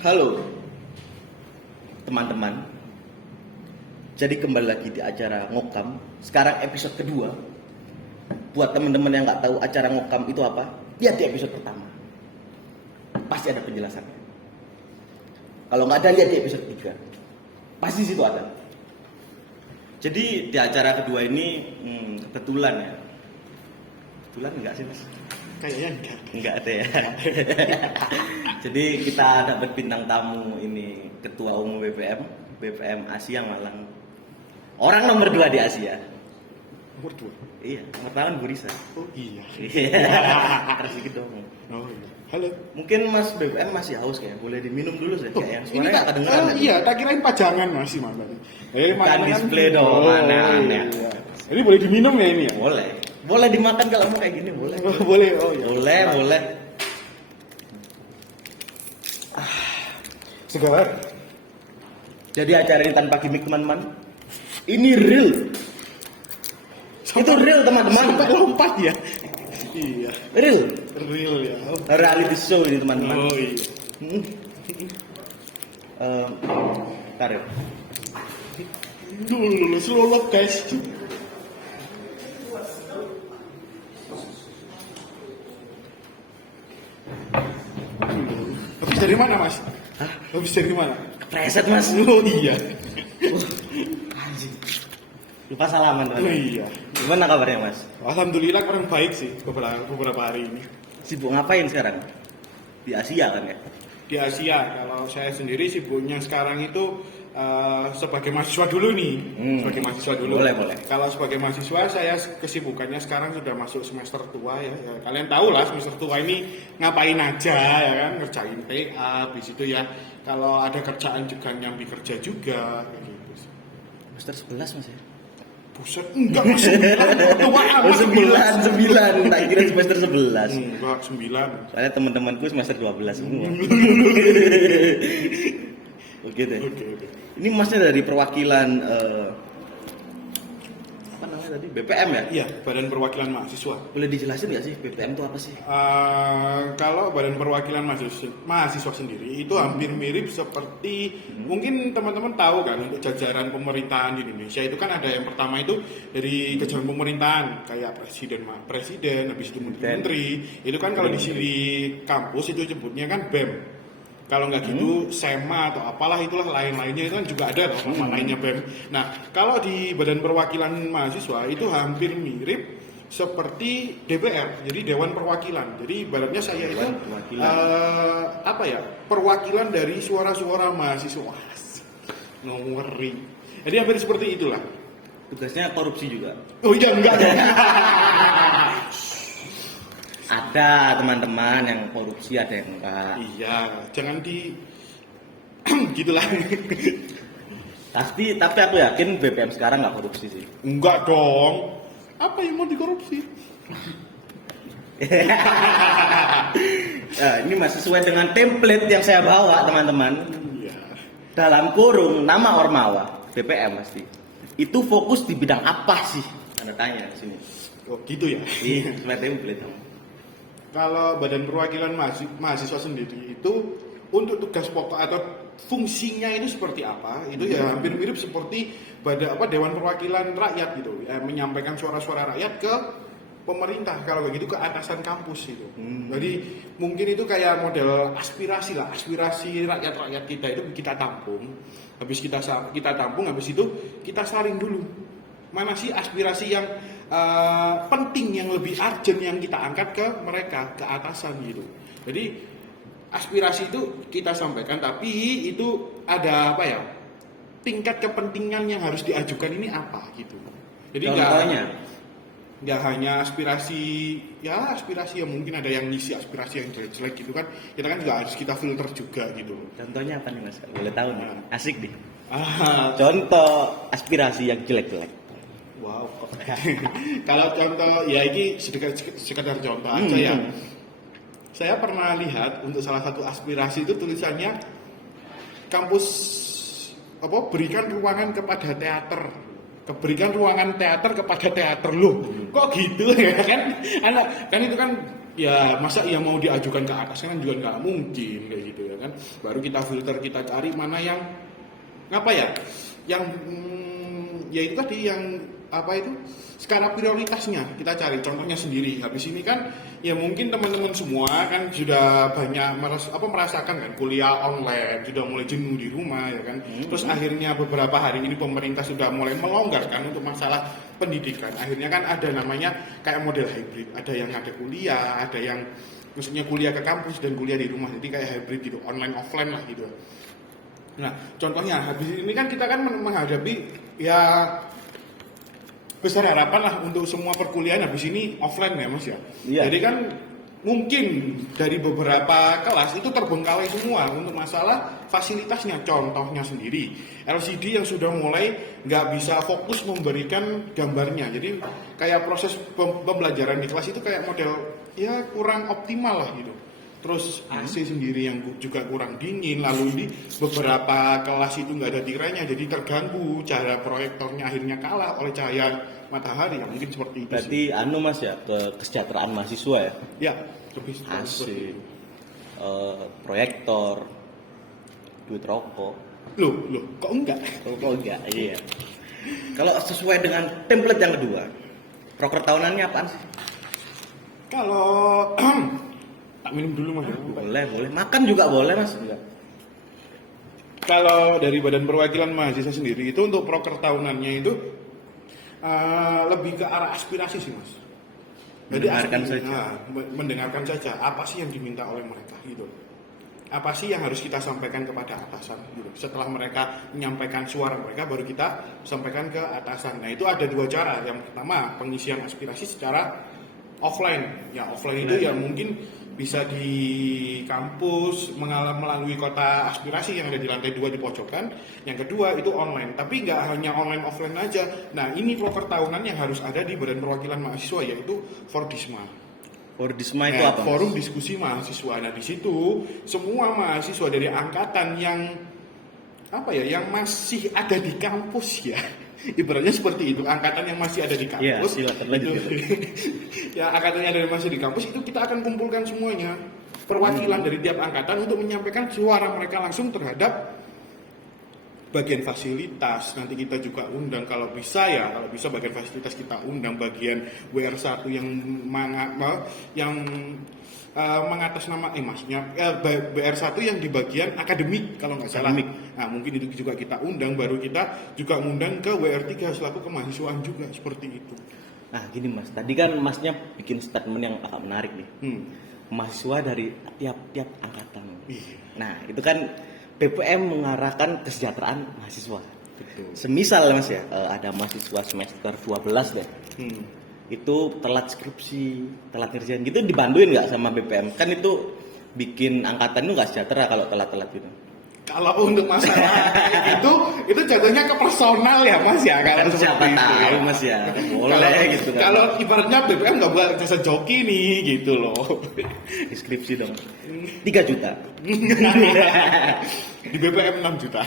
Halo teman-teman. Jadi kembali lagi di acara Ngokam. Sekarang episode kedua. Buat teman-teman yang nggak tahu acara Ngokam itu apa, lihat di episode pertama. Pasti ada penjelasannya. Kalau nggak ada, lihat di episode 3. Pasti situ ada. Jadi di acara kedua ini kebetulan ya. Kebetulan enggak sih mas? Kayaknya enggak. Enggak ada ya. Jadi kita dapat bintang tamu ini Ketua Umum BPM Asia Malang. Orang nomor 2 di Asia. Nomor 2? Iya, nomor tahun Bu Risa. Oh iya. Terus gitu dong. Oh iya. Halo. Mungkin Mas BPM masih haus kayak. Boleh diminum dulu sih kayak. Suaranya enggak kedengeran. Iya, tak kirain pajangan masih mana. Bukan display dong, mana aneh. Iya. Ini boleh diminum ya ini ya? Boleh. Boleh dimakan kalau mau kayak gini, boleh. Boleh. Oh iya. Boleh. Segar. Jadi acara ini tanpa gimmick teman-teman. Ini real. Itu real teman-teman. Sampai lompat ya. Iya. Real ya. Oh. reality show ini teman-teman. Oh iya. Tarik. Dulu selolok guys. Habis dari mana mas? Hah? Habis dari mana? Preset mas. Oh iya. Anjing. Lupa salaman Oh teman. iya. Gimana kabarnya mas? Alhamdulillah kurang baik sih beberapa hari ini. Sibuk ngapain sekarang? Di Asia kan ya? Di Asia, kalau saya sendiri sibuknya sekarang itu sebagai mahasiswa dulu nih. Sebagai mahasiswa dulu. Boleh. Kalau sebagai mahasiswa saya kesibukannya sekarang sudah masuk semester tua ya. Kalian tahu lah semester tua ini ngapain aja ya kan, ngerjain TA, habis itu ya kalau ada kerjaan juga nyambi kerja juga kayak gitu. Semester 11 mas ya? Buset, enggak mas 9. Tua amat 9. Tak kira semester 11. Enggak 9. Soalnya teman-temanku semester 12 semua. Oke deh. Oke. Ini masnya dari perwakilan apa namanya tadi? BPM ya? Iya, Badan Perwakilan Mahasiswa. Boleh dijelasin nggak sih BPM itu apa sih? Kalau Badan Perwakilan Mahasiswa sendiri itu hampir mirip seperti mungkin teman-teman tahu kan, untuk jajaran pemerintahan di Indonesia itu kan ada yang pertama itu dari jajaran pemerintahan kayak presiden, habis itu menteri. Itu kan kalau di sini kampus itu sebutnya kan BEM. Kalau nggak gitu SEMA atau apalah itulah lain-lainnya itu kan juga ada nama lainnya BEM. Nah, kalau di Badan Perwakilan Mahasiswa itu hampir mirip seperti DPR, jadi Dewan Perwakilan. Jadi ibaratnya saya itu perwakilan dari suara-suara mahasiswa. Ngeri. Jadi hampir seperti itulah. Tugasnya korupsi juga. Oh iya enggak. Ada teman-teman yang korupsi, ada yang enggak. Iya, jangan di gitulah. Tapi aku yakin BPM sekarang nggak korupsi sih. Enggak dong. Apa yang mau dikorupsi? Nah, ini masih sesuai dengan template yang saya bawa teman-teman. Iya. Dalam kurung nama Ormawa BPM pasti. Itu fokus di bidang apa sih? Anda tanya di sini. Oh gitu ya. Iya, sesuai template. Kalau Badan Perwakilan Mahasiswa sendiri itu untuk tugas pokok atau fungsinya itu seperti apa? Itu ya hampir mirip seperti Dewan Perwakilan Rakyat gitu, ya, menyampaikan suara-suara rakyat ke pemerintah. Kalau begitu ke atasan kampus itu. Jadi mungkin itu kayak model aspirasi rakyat kita itu kita tampung. Habis kita tampung, habis itu kita saring dulu. Mana sih aspirasi yang penting, yang lebih urgent yang kita angkat ke mereka, ke atasan gitu. Jadi aspirasi itu kita sampaikan, tapi itu ada apa ya? Tingkat kepentingan yang harus diajukan ini apa gitu. Jadi nggak hanya aspirasi yang mungkin ada yang ngisi aspirasi yang jelek-jelek gitu kan. Kita kan juga harus kita filter juga gitu. Contohnya apa nih mas? Boleh tahu nih? Asik deh. Contoh aspirasi yang jelek-jelek. Wow. Kalau contoh ya ini sekedar contoh aja ya. Saya pernah lihat untuk salah satu aspirasi itu tulisannya kampus berikan ruangan kepada teater. Berikan ruangan teater kepada teater loh. Kok gitu ya kan? Kan itu kan ya masa ia mau diajukan ke atas kan juga nggak mungkin kayak gitu ya kan. kan. Baru kita filter, kita cari mana yang apa ya, yang ya itu tadi yang apa itu skala prioritasnya kita cari. Contohnya sendiri habis ini kan ya mungkin teman-teman semua kan sudah banyak merasakan kan kuliah online, sudah mulai jenuh di rumah ya kan. Terus akhirnya beberapa hari ini pemerintah sudah mulai melonggarkan untuk masalah pendidikan. Akhirnya kan ada namanya kayak model hybrid, ada yang ada kuliah, ada yang maksudnya kuliah ke kampus dan kuliah di rumah, jadi kayak hybrid gitu, online offline lah gitu. Nah, contohnya habis ini kan kita kan menghadapi ya besar harapan lah untuk semua perkuliahan habis ini offline ya Mas ya. Iya. Jadi kan mungkin dari beberapa kelas itu terbengkalai semua untuk masalah fasilitasnya. Contohnya sendiri LCD yang sudah mulai nggak bisa fokus memberikan gambarnya. Jadi kayak proses pembelajaran di kelas itu kayak model ya kurang optimal lah gitu. Terus AC sendiri yang juga kurang dingin, lalu di beberapa kelas itu nggak ada tirainya, jadi terganggu, cahaya proyektornya akhirnya kalah oleh cahaya matahari, ya mungkin seperti itu. Berarti anu Mas ya, ke kesejahteraan mahasiswa ya? Ya, lebih seperti AC, itu. proyektor, duit rokok. Loh, kok enggak? Kok enggak? Iya. Kalau sesuai dengan template yang kedua, proker tahunannya apaan sih? Kalau tak minum dulu Mas. Boleh. Makan juga boleh Mas. Enggak. Kalau dari Badan Perwakilan Mahasiswa sendiri itu untuk proker tahunannya itu lebih ke arah aspirasi sih Mas. Jadi Mendengarkan saja. Mendengarkan saja apa sih yang diminta oleh mereka gitu. Apa sih yang harus kita sampaikan kepada atasan gitu. Setelah mereka menyampaikan suara mereka baru kita sampaikan ke atasan. Nah, itu ada dua cara. Yang pertama, pengisian aspirasi secara offline. Ya, offline itu ya mungkin bisa di kampus melalui kota aspirasi yang ada di lantai 2 di pojokan. Yang kedua itu online, tapi nggak hanya online offline aja. Nah, ini proker tahunan yang harus ada di Badan Perwakilan Mahasiswa, yaitu Fordisma. Fordisma itu apa? Forum diskusi mahasiswa. Nah, di situ semua mahasiswa dari angkatan yang yang masih ada di kampus ya. Ibaratnya seperti itu, angkatan yang masih ada di kampus. Iya, silakan lanjut. Ya, angkatan yang ada masih di kampus itu kita akan kumpulkan semuanya. Perwakilan dari tiap angkatan untuk menyampaikan suara mereka langsung terhadap bagian fasilitas. Nanti kita juga undang kalau bisa bagian fasilitas kita undang bagian WR1 yang maksudnya BR1 yang di bagian akademik kalau nggak salah. Nah, mungkin itu juga kita undang, baru kita juga undang ke WR3 selaku kemahasiswaan juga seperti itu. Nah, gini Mas, tadi kan Masnya bikin statement yang agak menarik nih. Mahasiswa dari tiap angkatan. Iya. Nah, itu kan BPM mengarahkan kesejahteraan mahasiswa. Betul. Semisal Mas ya, ada mahasiswa semester 12 deh. Itu telat skripsi, telat ngerjain gitu dibantuin nggak sama BPM? Kan itu bikin angkatan itu nggak sejahtera kalau telat-telat gitu. Kalau untuk masalah itu jatuhnya ke personal ya Mas ya. Kalau Kan siapa tahu Mas ya, boleh gitu kan. Kalau ibaratnya BPM nggak buat jasa joki nih gitu loh. Deskripsi dong. 3 juta. Di BPM 6 juta.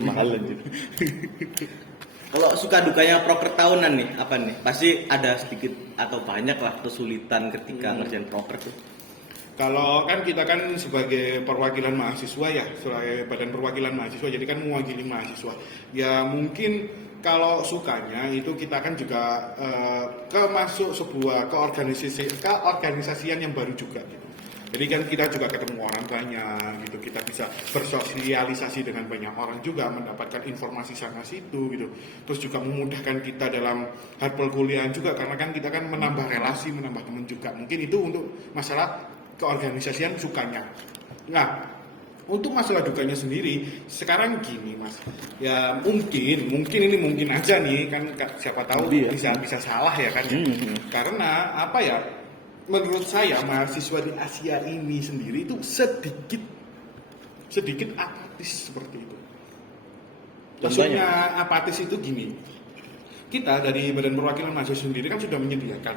Mahal lanjut. Kalau suka dukanya proker tahunan nih, apa nih? Pasti ada sedikit atau banyak lah kesulitan ketika ngerjain proker tuh. Kalau kan kita kan sebagai perwakilan mahasiswa ya, sebagai Badan Perwakilan Mahasiswa, jadi kan mewakili mahasiswa. Ya mungkin kalau sukanya itu kita kan juga masuk sebuah keorganisasian yang baru juga gitu. Jadi kan kita juga ketemu orang banyak gitu, kita bisa bersosialisasi dengan banyak orang juga, mendapatkan informasi sana situ gitu. Terus juga memudahkan kita dalam hal perkuliahan juga, karena kan kita kan menambah relasi, menambah teman juga. Mungkin itu untuk masalah keorganisasian sukanya. Nah, untuk masalah dukanya sendiri, sekarang gini Mas, ya mungkin ini mungkin aja nih kan, siapa tahu bisa salah ya kan. Karena apa ya? Menurut saya mahasiswa di Asia ini sendiri itu sedikit apatis seperti itu. Maksudnya apatis itu gini, kita dari Badan Perwakilan Mahasiswa sendiri kan sudah menyediakan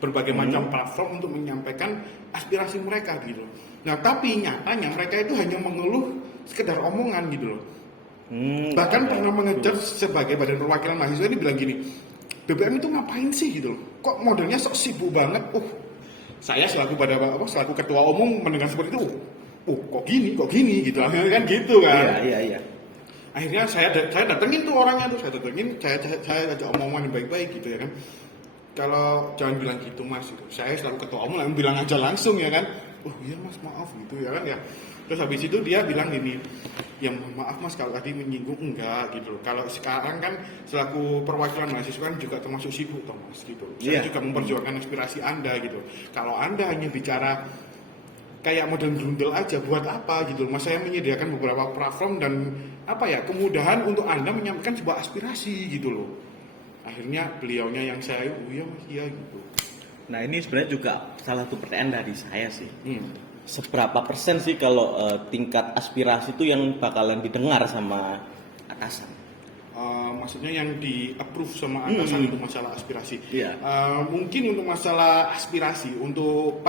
berbagai macam platform untuk menyampaikan aspirasi mereka gitu. Nah, tapi nyatanya mereka itu hanya mengeluh sekedar omongan gitu loh. Bahkan pernah mengejar sebagai Badan Perwakilan Mahasiswa ini bilang gini, BBM itu ngapain sih gitu loh? Kok modelnya sok sibuk banget? Saya selaku ketua umum mendengar seperti itu, oh kok gini gitu akhirnya kan gitu kan. Iya. Akhirnya saya datengin tuh orangnya tuh, saya ajak omongan baik-baik gitu ya kan. Kalau jangan bilang gitu mas, gitu. Saya selalu ketua umum bilang aja langsung ya kan. Oh iya mas maaf gitu ya kan ya. Terus habis itu dia bilang gini, ya maaf mas kalau tadi menyinggung enggak gitu. Kalau sekarang kan selaku perwakilan mahasiswa kan juga termasuk sibuk toh mas gitu. Saya juga memperjuangkan aspirasi anda gitu. Kalau anda hanya bicara kayak model grundel aja buat apa gitu mas, saya menyediakan beberapa platform dan apa ya kemudahan untuk anda menyampaikan sebuah aspirasi gitu loh. Akhirnya beliaunya yang saya oh iya mas iya gitu. Nah ini sebenarnya juga salah satu pertanyaan dari saya sih. Seberapa persen sih kalau tingkat aspirasi itu yang bakalan didengar sama atasan? Maksudnya yang di approve sama atasan untuk masalah aspirasi. Iya. Mungkin untuk masalah aspirasi untuk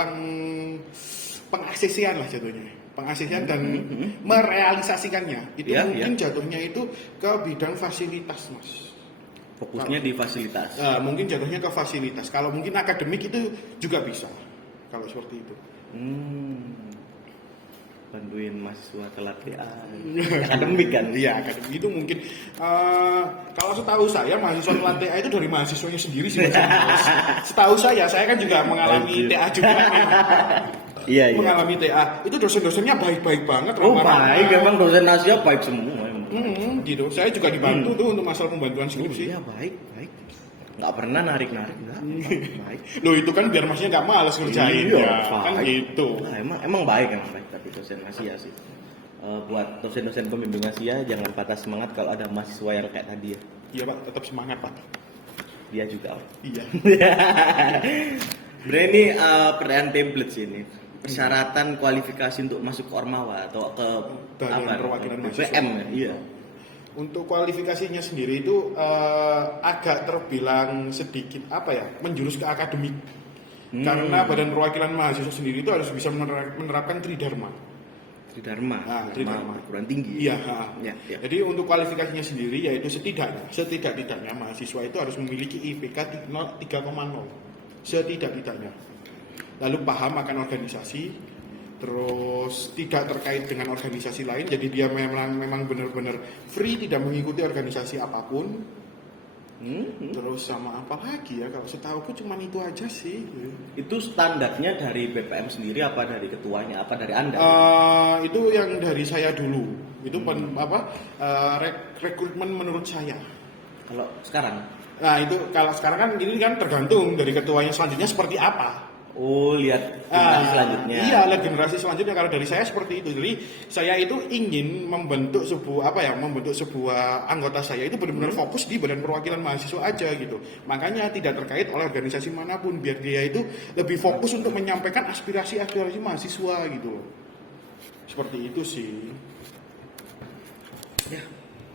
pengaksesian lah jatuhnya, pengaksesian dan merealisasikannya itu mungkin jatuhnya itu ke bidang fasilitas mas. Fokusnya di fasilitas. Mungkin jatuhnya ke fasilitas. Kalau mungkin akademik itu juga bisa. Kalau seperti itu. Bantuin mahasiswa telat akademik kan? Iya akademik itu mungkin. Kalau setahu saya mahasiswa telat TA itu dari mahasiswanya sendiri sih. Setahu saya kan juga mengalami TA juga. Iya. Mengalami TA itu dosen-dosennya baik-baik banget. Baik, memang dosen Asia baik semua. Gitu. Saya juga dibantu tuh untuk masalah pembantuan skripsi. Iya baik. Nggak pernah narik-narik nggak. Baik. Loh itu kan biar masnya nggak malas ngerjain ya. Kan gitu. Nah, emang baik tapi dosen Asia sih. Buat dosen-dosen pembimbing Asia jangan patah semangat kalau ada mahasiswa yang kayak tadi ya. Iya pak, tetap semangat pak. Dia juga. Iya. Sebenarnya ini pertanyaan template sih ini. Persyaratan kualifikasi untuk masuk ke Ormawa atau ke perwakilan BPM ya? Iya. Untuk kualifikasinya sendiri itu agak terbilang sedikit menjurus ke akademik. Karena Badan Perwakilan Mahasiswa sendiri itu harus bisa menerapkan Tridharma. Tridharma perguruan tinggi. Iya. Ya. Jadi untuk kualifikasinya sendiri yaitu setidak-tidaknya mahasiswa itu harus memiliki IPK 3,0 setidak-tidaknya. Lalu paham akan organisasi, terus tidak terkait dengan organisasi lain, jadi dia memang benar-benar free, tidak mengikuti organisasi apapun. Terus sama apa lagi ya, kalau setahuku cuma itu aja sih. Itu standarnya dari BPM sendiri apa dari ketuanya apa dari Anda? Itu yang dari saya dulu. Itu rekrutmen menurut saya. Kalau sekarang? Nah itu kalau sekarang kan ini kan tergantung dari ketuanya selanjutnya seperti apa. Oh, lihat generasi selanjutnya. Iya, lihat generasi selanjutnya. Kalau dari saya seperti itu. Jadi saya itu ingin membentuk sebuah anggota saya itu benar-benar fokus di Badan Perwakilan Mahasiswa aja gitu. Makanya tidak terkait oleh organisasi manapun, biar dia itu lebih fokus untuk menyampaikan aspirasi mahasiswa gitu loh. Seperti itu sih. Ya,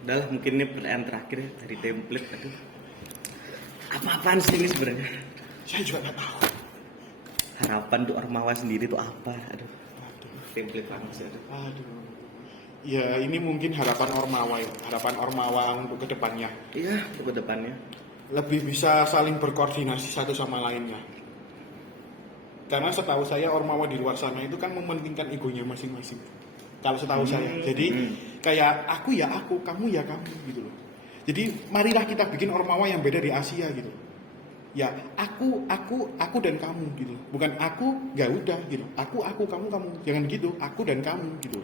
udahlah mungkin ini pertanyaan terakhir ya, dari template. Aduh. Apa-apaan sih ini sebenarnya? Saya juga nggak tahu. Harapan untuk Ormawa sendiri itu apa? Aduh. Template banget sih. Aduh. Ya ini mungkin harapan Ormawa ya. Harapan Ormawa untuk kedepannya. Iya, untuk kedepannya. Lebih bisa saling berkoordinasi satu sama lainnya. Karena setahu saya Ormawa di luar sana itu kan mementingkan egonya masing-masing. Kalau setahu saya. Jadi kayak aku ya aku, kamu ya kamu gitu loh. Jadi marilah kita bikin Ormawa yang beda di Asia gitu. Ya aku dan kamu gitu. Bukan aku ya udah gitu. Aku kamu. Jangan gitu. Aku dan kamu gitu.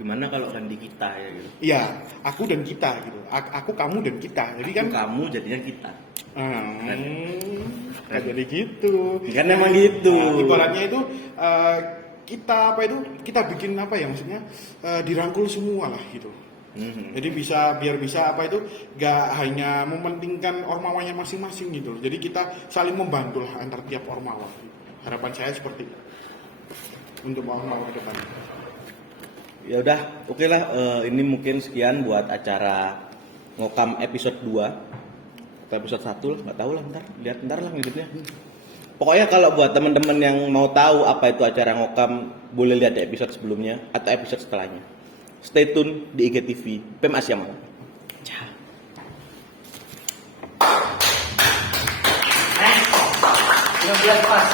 Gimana kalau ganti kita ya gitu? Iya, aku dan kita gitu. Aku kamu dan kita. Jadi kan kamu jadinya kita. Kan jadi gitu. Kan emang gitu. Nah, ibaratnya itu kita bikin maksudnya dirangkul semua lah gitu. Jadi biar bisa gak hanya mementingkan ormawanya masing-masing gitu. Jadi kita saling membantu lah antar tiap ormawa. Harapan saya seperti itu untuk ormawa ke depan. Ya udah, oke lah. Ini mungkin sekian buat acara Ngokam episode 2 atau episode 1 lah, nggak tahu lah, ntar lah ngidupnya. Pokoknya kalau buat teman-teman yang mau tahu apa itu acara Ngokam, boleh lihat di episode sebelumnya atau episode setelahnya. Stay tune di IGTV PEM Asia Malang. Ciao. 15 pas.